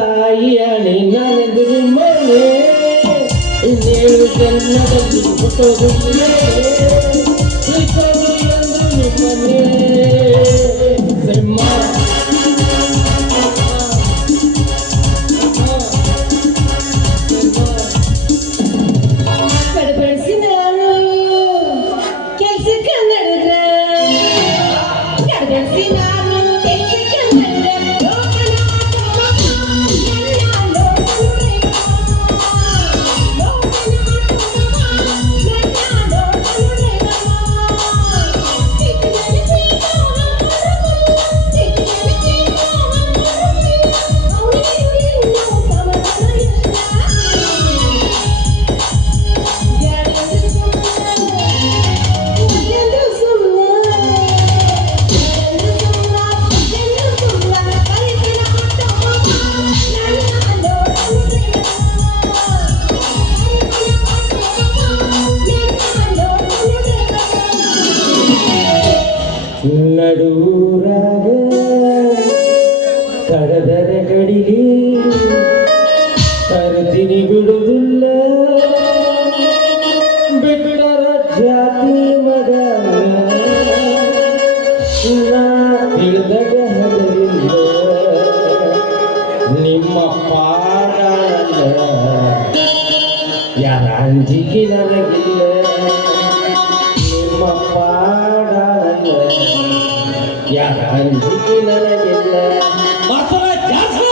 ತಾಯಿಯಣಿ ನನಗುರು ಮನೆ ಇನ್ನೇಳು ಜನ್ಮದಲ್ಲಿ ಹುಟ್ಟೋದು ಸಿಕ್ಕೋದು ಎಂದು ನಿಮ್ಮನೆ ಕಡಬಡಿಸಿ ನಾನು ಕೆಲ್ಸಕ್ಕೆ ನಡೆದ್ರ ಕಡಬಡಿಸಿ ನಾನು ಕೆಲ್ಸಕ್ಕೆ ನಡೆದ್ರ ನಡೂರಾಗ ಕಡದರ ಕಡಿಲಿ ತರ್ತೀನಿ ಬಿಡುದಿಲ್ಲ ಬಿಟ್ಟರ ಜಾತಿ ಮಗ ನಾ ತಿಳಿದಾಗ ಹಗಲಿಲ್ಲ ನಿಮ್ಮ ಪಾಡ ಯಾರ ಅಂಜಿಕೆ ನನಗಿಲ್ಲ ನಿಮ್ಮ ಪಾಡ ಯಾರ ಅಂಜಿಕೆ ನನಗಿಲ್ಲ ಮಾತ್ರ ಜಾಸ್ತಿ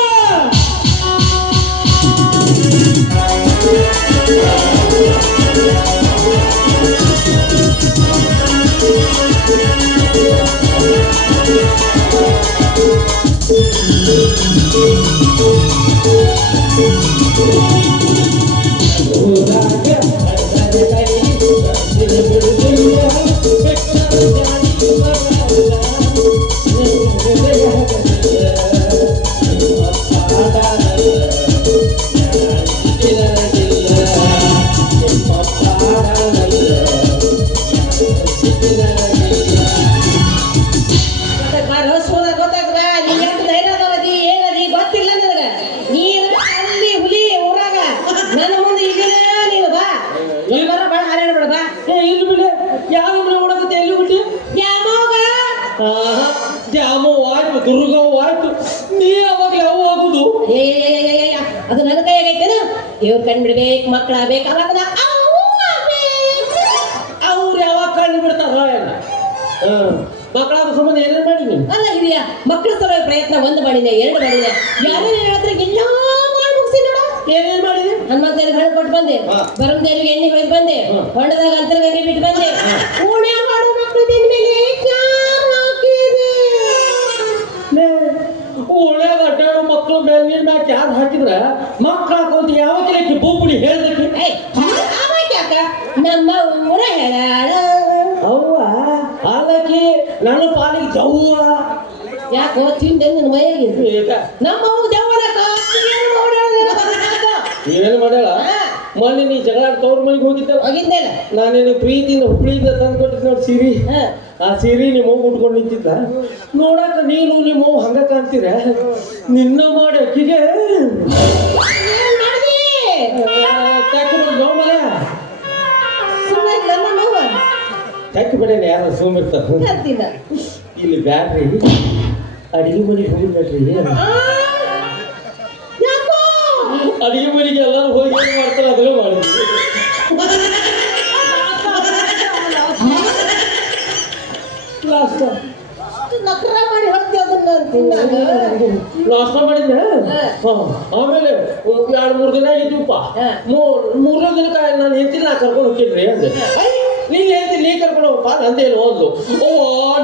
ದ್ಯಾಮವಾಯ್ತು ದುರ್ಗವಾಯ್ತು ನೀ ಅವಾಗಲೇ ಅವು ಆಗುದು ಅದು ನನ್ನ ಕೈಯಾಗೈತೇನ ಇವ್ರು ಕಣ್ ಬಿಡ್ಬೇಕು ಮಕ್ಕಳಾಗ್ಬೇಕು ಅವಾಗ ಅವ್ರು ಯಾವಾಗ ಕಣ್ಣು ಬಿಡ್ತಾರ ಮಕ್ಕಳಾಗ ಸಂಬಂಧ ಏನೇನು ಮಾಡಿ ಅಲ್ಲ ಹಿರಿಯ ಮಕ್ಕಳ ಸಲುವಾಗಿ ಪ್ರಯತ್ನ ಒಂದು ಮಾಡಿದೆ ಎರಡು ಮಾಡಿದೆ ಯಾರು ಹೇಳಿದ್ರೆ ಎಲ್ಲ ಮಾಡಿ ಮುಗಿಸಿ ನೋಡ ಏನೇನು ಮಾಡಿದೆ ಹನುಮಂತರಿಗೆ ಹಣ್ಣು ಕೊಟ್ಟು ಬಂದೆ ಬರಮದೇವಿಗೆ ಎಣ್ಣೆ ಹೊಯ್ದು ಬಂದೆ ಹೊಂಡದಾಗ ಅಂತರ್ಗಂಗೆ ಬಿಟ್ಟು ಬಂದೆ ಓಣೆ ಮಾಡೋ ಮಕ್ಕಳು ಮೇಲೆ ಓಣ್ಯಾಗ ಅಡ್ಡಾಡೋ ಮಕ್ಕಳು ಮೇಲಿನ ಮ್ಯಾಕ ಯಾರು ಹಾಕಿದ್ರ ಮಕ್ಕಳು ಹಾಕೋದು ಯಾವ ಕೆಲಕ್ಕೆ ಬೊಬ್ಬುಡಿ ಹೇಳ್ದಕ್ಕೆ ಯಾಕ ನಮ್ಮ ಊರ ಹೇಳಾಳ ಅವ್ವ ಹಾಲಕ್ಕಿ ನನ್ನ ಪಾಲಿಗೆ ಜವ್ವ ಯಾಕೋ ತಿಂದೆ ನನ್ನ ಮೈಯಾಗ ನಮ್ಮ ಜವ್ವನ ಏನು ಮಾಡ್ಯಾಳ ಮೊನ್ನೆ ನೀ ಜಗಳ ತವ್ರ ಮನೆಗೆ ಹೋಗಿದ್ದಲ್ಲ ನಾನೇನು ಪ್ರೀತಿಯಿಂದ ಹುಬ್ಳಿಯಿಂದ ತಂದು ಕೊಟ್ಟಿದ್ ನೋಡಿ ಸೀರೆ ಆ ಸೀರೆ ನಿಮ್ಮ ಅವ್ವ ಉಟ್ಕೊಂಡು ನಿಂತಿದ್ದ ನೋಡಾಕ ನೀನು ನಿಮ್ಮ ಅವ್ವ ಹಂಗ ಕಾಣ್ತೀರ ನಿನ್ನ ಮಾಡಿ ಅಕ್ಕಿಗೆ ತಕ್ಕಿ ಬಿಡೇನೆ ಯಾರು ಸೋಮಿರ್ತಾರ ಇಲ್ಲಿ ಬ್ಯಾಡ್ರಿ ಅಡಿಗೆ ಮನೆಗೆ ಹೋಗಿದ್ರಿ ಅಡಿಗೆ ಮನೆಗೆ ಎಲ್ಲರೂ ಹೋಗಿ ಏನು ಮಾಡ್ತಾರೆ ಅದನ್ನು ಮಾಡಿದ್ವಿ ನಾಷ್ಟ ಮಾಡಿದ್ದೆ ಆಮೇಲೆ 2-3 ದಿನ ಇದ್ವಪ್ಪ 3ನೇ ದಿನಕ್ಕೆ ನಾನು ಹೇಳ್ತೀನಿ ನಾ ಕರ್ಕೊಂಡು ಹೋಗ್ತೀನಿ ಅಂದೆ ನೀನು ಹೇಳ್ತೀನಿ ನೀ ಕರ್ಕೊಂಡು ಹೋಗಪ್ಪ ನಂದೇನು ಹೋದ್ಲು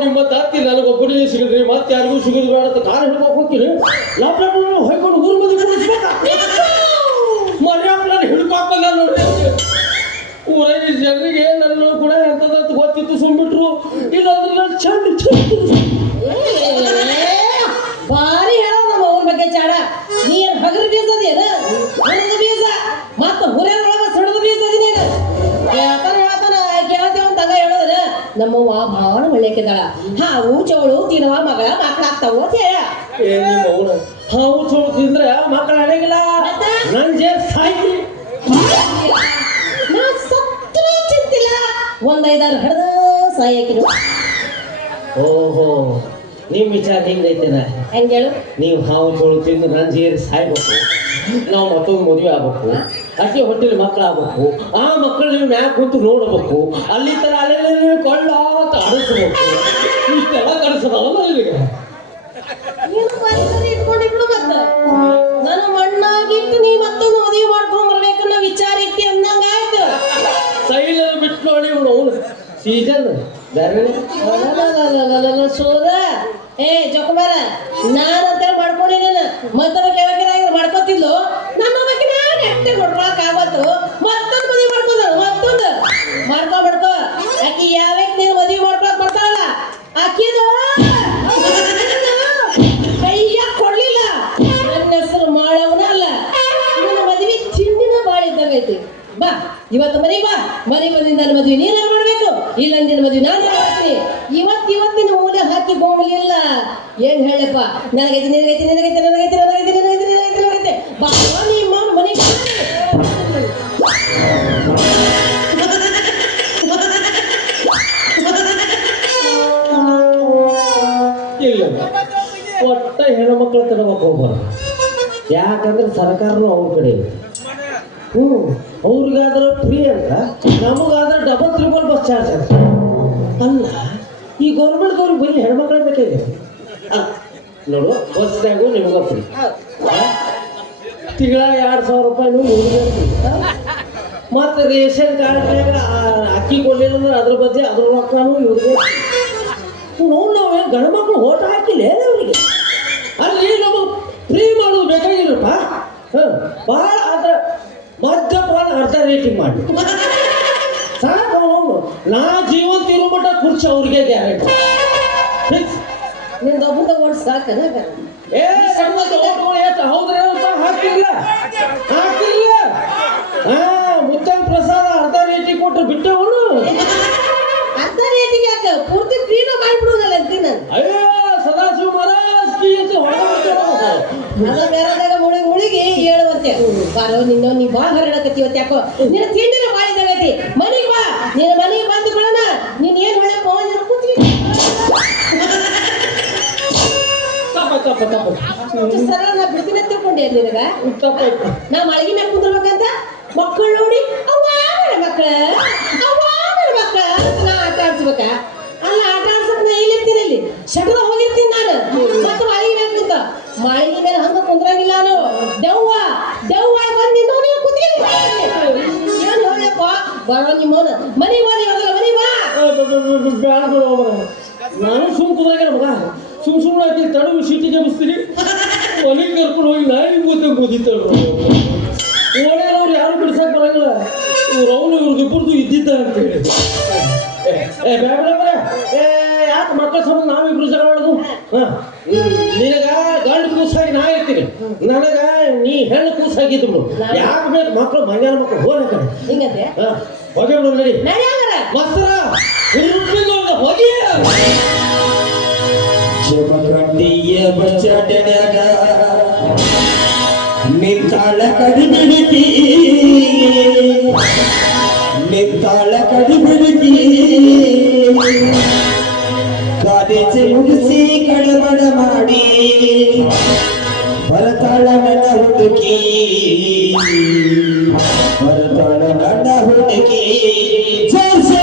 ನಿಮ್ಮ ತಾತಿ ನನಗೊಬ್ಬನಿಗೆ ಸಿಗಿದ್ರಿ ಮತ್ತೆ ಯಾರಿಗೂ ಸಿಗಿದ್ ಬೇಡ ಅಂತ ಕಾರ್ ಹಿಡ್ಕೊಂಡು ಹೋಗ್ತೀನಿ ಲ್ಯಾಪ್ಟಾಪ್ ಹೊಯ್ಕೊಂಡು ಊರು ಮಂದಿ ಕುಡಿಸ್ಬೇಕ ಮರ್ಯಾದ ಹಿಡ್ಕೊಕ್ಕಲ್ಲ ನೋಡ್ರಿ ಊರಾಗ ಜನರಿಗೆ ನನ್ನ ಗುಣ ಎಂಥದಂತ ಗೊತ್ತಿತ್ತು ಸುಮ್ಬಿಟ್ರು ಇಲ್ಲಾಂದ್ರೆ ನಾನು ಚಂದ ಭಾರಿ ಹೇಳೋ ನಮ್ಮ ಅವ್ರ ಬಗ್ಗೆ ಚಾಡ ನೀನ್ ಹಗರು ಬೀಸದೇನ ಹುಳದ ಬೀಸ ಮತ್ತ ಹುರಿಯೊಳಗ ಸುಡದ ಬೀಸದಿನೇನು ಹೇಳ್ತಾನ ಕೇಳ್ತೇವಂತ ಹಂಗ ಹೇಳೋದ್ರ ನಮ್ಮವ್ವ ಭಾಳ ಒಳ್ಳೆಕಿದಾಳ ಹಾವು ಚವಳು ತಿನ್ನುವ ಮಗಳ ಮಕ್ಕಳಾಗ್ತಾವು ಅಂತ ಹೇಳ ನಿಮ್ಮ ಅವನ ಹಾವು ಚೋಳು ತಿಂದ್ರೆ ಮಕ್ಕಳು ಅಡಗಿಲ್ಲ ಮತ್ತೆ? ನನ್ ಜೇರ್ ಸಾಯ್ತಿ ನಾ ಸತ್ರ ಚಿಂತಿಲ್ಲ ಒಂದ್ 5-6 ಹಡ್ದ ಸಾಯಕಿರು ಓಹೋ ನಿಮ್ ವಿಚಾರ ಹಿಂಗೈತೆನ ಹೆಂಗ್ ಹೇಳು ನೀವು ಹಾವು ಚೋಳು ತಿಂದು ನನ್ ಜೇರಿ ಸಾಯ್ಬೇಕು ನಾವು ಮತ್ತೊಂದು ಮದುವೆ ಆಗ್ಬೇಕು ಅಕ್ಕಿ ಹೊಟ್ಟೆಲಿ ಮಕ್ಕಳು ಆಗ್ಬೇಕು ಆ ಮಕ್ಕಳು ನೀವು ಮ್ಯಾಕ್ ಕುಂತು ನೋಡ್ಬೇಕು ಅಲ್ಲಿ ತರ ಅಲ್ಲೆಲ್ಲ ಕೊಳ್ಳ ಆಡಿಸ್ಬೇಕು ಇಷ್ಟೆಲ್ಲ ಕಡಿಸೋದಲ್ಲ ಇಲ್ಲಿಗೆ ನೀನು ಮೈಸೂರು ಇಟ್ಕೊಂಡಿದ್ರು ಮತ್ತ ನನ್ನ ಮಣ್ಣಾಗಿಟ್ಟು ನೀ ಮತ್ತೊಂದು ಮದುವೆ ಮಾಡ್ಕೊಂಡ್ ಬರ್ಬೇಕನ್ನೋ ವಿಚಾರ ಇಟ್ಟಿ ಅಂದಂಗ ಆಯ್ತು ಸೈಲ ಬಿಟ್ಟು ನೋಡಿ ಅವನು ಸೀಸನ್ ಬೇರೆ ಸೋದ ಏ ಜೊಕಮಾರ ನಾನು ಅಂತೇಳಿ ಮಾಡ್ಕೊಂಡಿಲ್ಲ ಮತ್ತೊಬ್ಬ ಕೆಳಗೆ ಮಾಡ್ಕೊತಿದ್ಲು ನನ್ನ ಬಗ್ಗೆ ನಾನು ಎಟ್ಟೆ ಹೊಡ್ಕೊಳಕ್ ಆಗತ್ತು ಮತ್ತೊಂದು ಮದುವೆ ಮತ್ತೊಂದು ಮಾಡ್ಕೊ ಆಕಿ ಯಾವಾಗ ನೀನು ಮದುವೆ ಮಾಡ್ಕೊಳಕ್ ಬರ್ತಾಳಲ್ಲ ಆಕಿದು ಕೈಯ ಕೊಡ್ಲಿಲ್ಲ ನನ್ನ ಹೆಸರು ಮಾಡವನ ಅಲ್ಲ ನನ್ನ ಮದುವೆ ಚಿಂಡಿನ ಬಾಳ ಇದ್ದಂಗೈತಿ ಬಾ ಇವತ್ತು ಮನೆಗೆ ಬಂದಿಂದ ನನ್ನ ಮದುವೆ ನೀನು ಮಾಡ್ಬೇಕು ಇಲ್ಲ ನಿನ್ನ ಮದುವೆ ನಾನು ಮಾಡ್ತೀನಿ ಇವತ್ತಿನ ಮೂಲೆ ಹಾಕಿ ಗೋಮಲಿಲ್ಲ ಏನ್ ಹೇಳಪ್ಪ ನನಗೈತಿ ಬಾ ನಿಮ್ಮ ಮನೆಗೆ ಇಲ್ಲ ಒಟ್ಟ ಹೆಣ್ಮಕ್ಳು ತಡಬೇಕು ಹೋಗ್ಬಾರ್ದು ಯಾಕಂದ್ರೆ ಸರ್ಕಾರನು ಅವ್ರ ಕಡೆ ಇದೆ ಅವ್ರಿಗಾದ್ರೆ ಫ್ರೀ ಅಂತ ನಮಗಾದ್ರೆ ಡಬಲ್ ತ್ರಿಬಲ್ ಬಸ್ ಚಾರ್ಜ್ ಅಂತ ಅಲ್ಲ ಈ ಗೌರ್ಮೆಂಟ್ದವ್ರಿಗೆ ಬರೀ ಹೆಣ್ಮಕ್ಳು ಬೇಕಾಗಿದೆ ನೋಡು ಬಸ್ನಾಗು ನಿಮಗ ಫ್ರೀ ತಿಂಗಳ 2,000 ರೂಪಾಯಿನೂ ಹುಡುಗ ಮತ್ತು ರೇಷನ್ ಕಾರ್ಡ್ನಾಗ ಅಕ್ಕಿ ಕೊಡಲಿಲ್ಲ ಅಂದ್ರೆ ಅದ್ರ ಬದಲಿ ಅದ್ರ ರೊಕ್ಕನೂ ಇವ್ರಿಗೆ ನೋಡು ನಾವೇನು ಗಂಡು ಮಕ್ಕಳು ಓಟ್ ಹಾಕಿಲ್ಲ ಅವರಿಗೆ ಅಲ್ಲಿ ನಮಗೆ ಫ್ರೀ ಮಾಡೋದು ಬೇಕಾಗಿಲ್ಲಪ್ಪ ಭಾಳ ಆದ್ರೆ ಮದ್ಯಪಾನ ಅರ್ಧ ರೇಟಿಂಗ್ ಮಾಡಿ ಸಾಕು ಅವನು ನಾ ಜೀವನ ತಿರು ಮಟ್ಟ ಕುರ್ಚಿ ಅವ್ರಿಗೆ ಗ್ಯಾರಂಟಿ ಫಿಕ್ಸ್ ನಿನ್ ಒಬ್ಬದ ಓಡ್ ಸಾಕನ ಏ ಹೌದ್ರಿ ಅಂತ ಹಾಕಿಲ್ಲ ಮುತ್ತನ್ ಪ್ರಸಾದ ಅರ್ಧ ರೇಟಿಂಗ್ ಕೊಟ್ಟರು ಬಿಟ್ಟವನು ಅರ್ಧ ರೇಟಿಗೆ ಯಾಕೆ ಪೂರ್ತಿ ಫ್ರೀನ ಮಾಡ್ಬಿಡುದಲ್ಲ ಅಂತೀನಿ ಅಯ್ಯೋ ಸದಾಶಿವ ಮಹಾರಾಜ್ ಕೀ ಅಂತ ಅದ ಬೇರೆದಾಗ ಮುಳುಗಿ 7 ವರ್ಷ ಬಾರೋ ನಿನ್ನ ನೀ ಬಾ ಹರಡಕತ್ತೀವತ್ತು ಯಾಕೋ ನಿನ್ನ ತಿಂಡಿನ ಬಾಳಿದಾಗೈತಿ ಮನೆಗೆ ಬಾ ನಿನ್ನ ಮನೆಗೆ ಬಂದು ಬಿಡೋಣ ನೀನ್ ಏನ್ ಹೊಳೆ ಫೋನ್ ಕೂತ್ರಿ ಸರಳ ನಾ ಬಿಡ್ತೀನಿ ತಿಳ್ಕೊಂಡೆ ನಿನಗ ನಾ ಮಳಗಿ ಮ್ಯಾಗ ಕುಂದ್ರಬೇಕಂತ ಮಕ್ಕಳು ನೋಡಿ ಅವ್ವ ಮಕ್ಕಳ ನಾ ಆಟ ಆಡ್ಸ್ಬೇಕ ಅಲ್ಲ ಆಟ ಆಡ್ಸಕ್ ನಾ ಇಲ್ಲಿರ್ತೀನಿ ಅಲ್ಲಿ ಶಟದ ಹೋಗಿರ್ತೀನಿ ನಾನು ಮತ್ತೆ ಮಳಗಿ ಮ್ಯಾಗ ಕುಂತ ಮಳಗಿ ಮೇಲೆ ಹಂಗ ಕುಂದ್ರಂಗಿಲ್ಲ ನಾನು ದೆವ್ವ ಬಂದು ನಿನ್ನ ನೀವು ಕುತ್ತೀನಿ ಏನ್ ಹೇಳಪ್ಪ ಬರೋ ನಿಮ್ಮನ ಮನೆಗೆ ಬಾ ನೀವಲ್ಲ ಮನೆಗೆ ಬಾ ನಾನು ಸುಮ್ ಕುದ್ರಾಗ ಮಗ ಸುಮ್ಮನೆ ಹಾಕಿ ತಡವು ಸೀಟಿಗೆ ಬಸ್ತೀನಿ ಮನೆಗೆ ಕರ್ಕೊಂಡು ಹೋಗಿ ನಾಯಿ ಗೊತ್ತ ಓದಿತಾಳು ಓಡ್ಯಾರವ್ರು ಯಾರು ಬಿಡ್ಸಕ್ ಬರಂಗಿಲ್ಲ ಇವ್ರು ಇವ್ರದಿಬ್ಬರದು ಇದ್ದಿದ್ದ ಅಂತೇಳಿ ಯಾಕೆ ಮಕ್ಕಳ ಸಂಬಂಧ ನಾವಿಬ್ರು ಜಗಳ ಆಡೋದು ನಿನಗ ಗಂಡು ಕೂಸಾಗಿ ನಾ ಇರ್ತೀನಿ ನನಗ ನೀ ಹೆಣ್ಣು ಕೂಸಾಗಿದ್ದು ಯಾಕೆ ಬೇಕು ಮಕ್ಕಳು ಮಂಗ್ಯಾನ ಮಕ್ಕಳು ಹೋಗಿ ಕಡೆ ಹಿಂಗಂತೆ ಹೋಗಿ ಬಿಡು ನಡಿ ಮಸ್ತರ ಹೋಗಿ ಜಮಖಂಡಿಯ ಬಚ್ಚಡನ್ಯಾಗ ನಿಂತಾಳ ಕಡಿಬಿಡಿತಿ ಕಾಲೇಜ್ ಮುಗಿಸಿ ಕಡಬಡ ಮಾಡಿ ಬರ್ತಾಳ ನನ್ನ ಹುಡುಗಿ ಜಲ್ಸೆ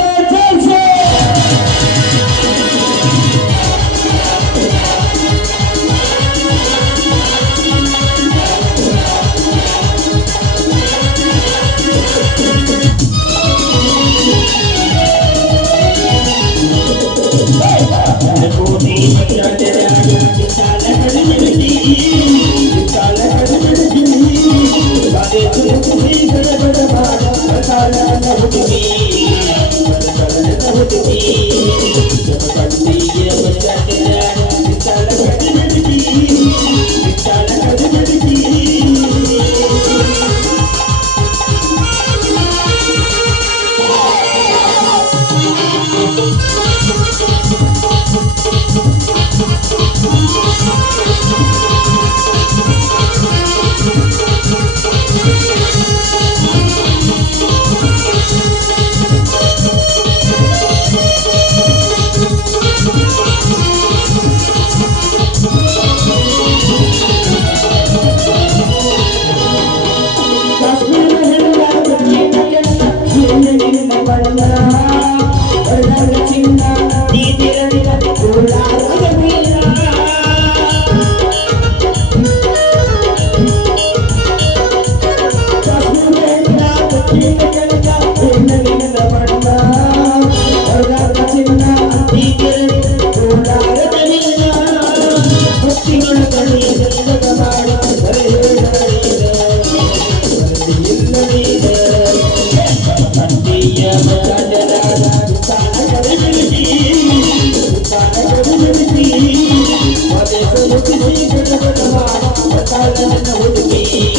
ಹುಡುಗಿ